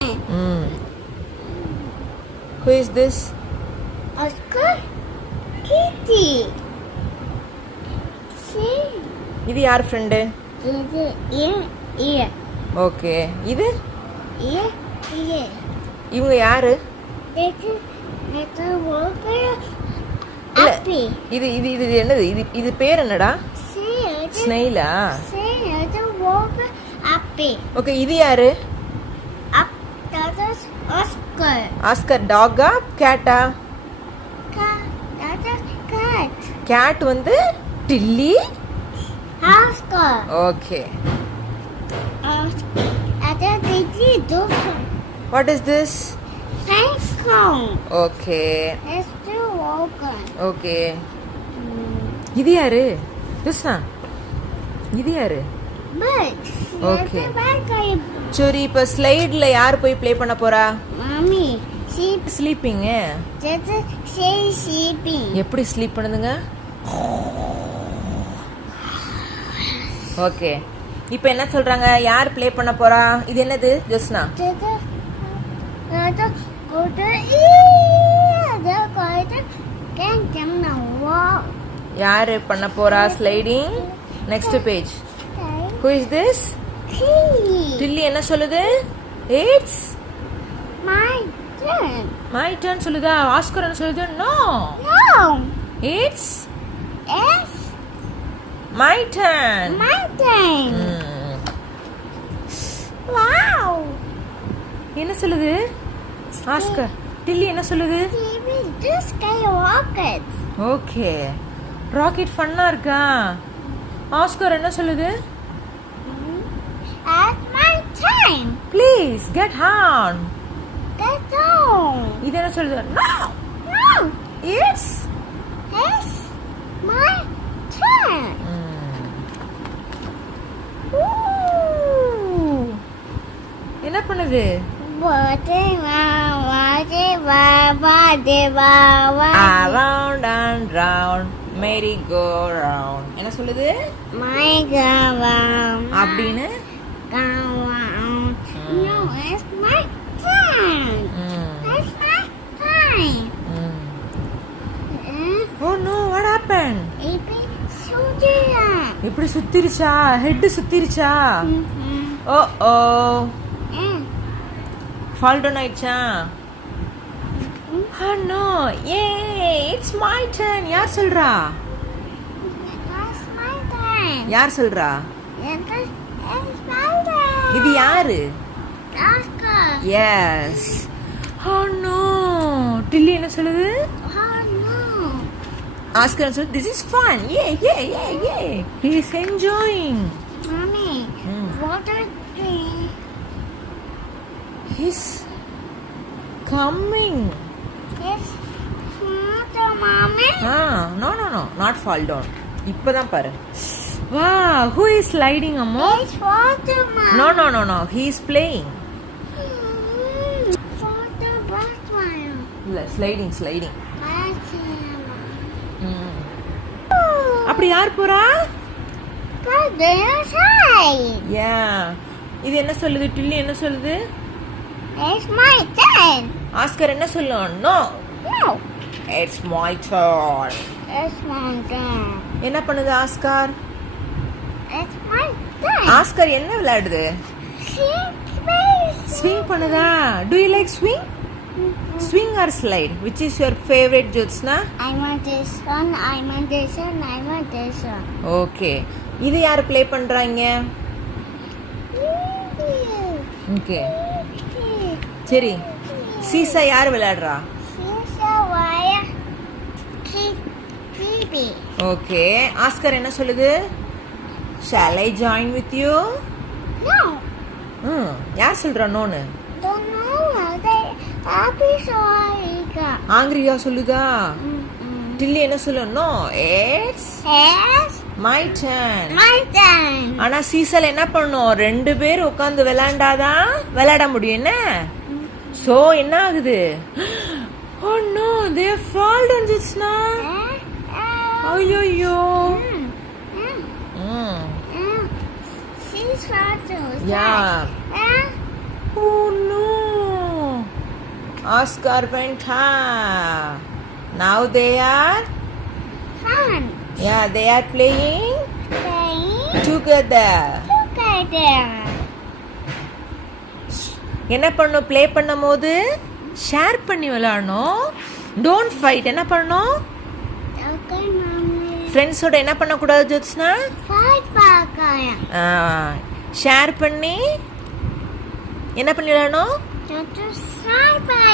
Mm. Who is this? Oscar Kitty. See? இது யார் ஃப்ரெண்டு? இது ear. ஓகே. இது? Ear. இவங்க யாரு? இது walker. இல்ல. Happy. இது என்னது? இது பேர் என்னடா? ஸ்னெயிலா? இது walker happy. ஓகே, இது யாரு? That is Oscar. ஆஸ்கர் டாகா கேட்டா? That is cat. கேட் வந்து Delhi. Oscar. Okay. That is Kitty Dawson. What is this? Thanks, Kong. Okay. It's the walker. Okay. இது யாரு? ஜஸ்னா. இது யாரு? But. Okay. Bad guy. சரி, இப்ப ஸ்லைட்ல யார் போய் ப்ளே பண்ண போறா? Mommy. Sheep. Sleeping. Just say sleeping. எப்படி ஸ்லீப் பண்ணுதுங்க? ஓகே. இப்போ என்ன சொல்றாங்க? யார் ப்ளே பண்ண போறா? இது என்னது ஜஸ்னா? யார் பண்ண போறா sliding? Next page. Who is this? Delhi என்ன சொல்லுது? It's my turn சொல்லுதா? ஆஸ்கர் என்ன சொல்லுது? No. It's my turn. Wow. என்ன சொல்லுது? ஆஸ்கர். டில்லி என்ன சொல்லுது? This guy rocket. Okay. Rocket ஃபன்னா இருக்கா? ஆஸ்கர் என்ன சொல்லுது? At my time. Please get on. Get on. இது என்ன சொல்லுது? No. It's My turn. என்ன பண்ணுது? Around and round merry go round. என்ன சொல்லுது? My God. அப்படின்னு. No, it's my turn. It's my time. Oh no, what happened? இப்படி சுத்திருச்சா? ஹெட் சுத்திருச்சா? ஓ ஓ. ஃபால் டவுன் ஆயிடுச்சா? Oh no, yay, it's my turn. யார் சொல்றா? It's my turn. யார் சொல்றா? It's my turn. இது யாரு? Oscar. Yes. Oh no. Delhi என்ன சொல்லுது? Oh no. ஆஸ்கர் என்ன சொல்லுது? This is fun. Yeah. He is enjoying. Mommy, what are they? He's coming. It's not mommy. No, not fall down. இப்பதான் பாரு. Wow, who is sliding அம்மா? It's water, mommy. No. He is playing. Water, water. இல்ல, sliding. Water. அப்படி யார் போறா? Yeah. இது என்ன சொல்லுது? டில்லி என்ன சொல்லுது? It's my turn. ஆஸ்கர் என்ன சொல்லும்? No. It's my turn. It's my turn. என்ன பண்ணுது Oscar? It's my turn. Oscar என்ன விளையாடுது? Swing பண்ணுதா? Do you like swing? Swing or slide? Which is your favorite, Jyotsna? I want this one. Okay. இது யார் ப்ளே பண்றாங்க? Okay. சரி. சீசா யார் விளையாடுறா? ஓகே. ஆஸ்கர் என்ன சொல்லுது? Shall I join with you? No. யார் சொல்றா நோன்னு? Don't know. Happy soika. Angriya சொல்லுதா? டில்லி என்ன சொல்லு? No, it's my turn. ஆனா சீசல் என்ன பண்ணும்? ரெண்டு பேர் உட்கார்ந்து விளையாண்டாதான் விளையாட முடியும் என்ன? சோ என்ன ஆகுது? Oh no, they have fallen, Jyotsna. ஐயோ. She's fat. Yeah. Oh no. Oscar went home. Now they are, Fun. yeah, they are playing Playing together. together. என்ன பண்ணணும் ப்ளே பண்ணும்போது ஷேர் பண்ணி விளையாடணும். Don't fight. என்ன பண்ணணும் Okay, mommy. ஃப்ரெண்ட்ஸோட என்ன பண்ணக்கூடாது ஜோத்ஸ்னா Fight பார்க்கயா. ஷேர் பண்ணி என்ன பண்ணி விளையாடணும் Just fight by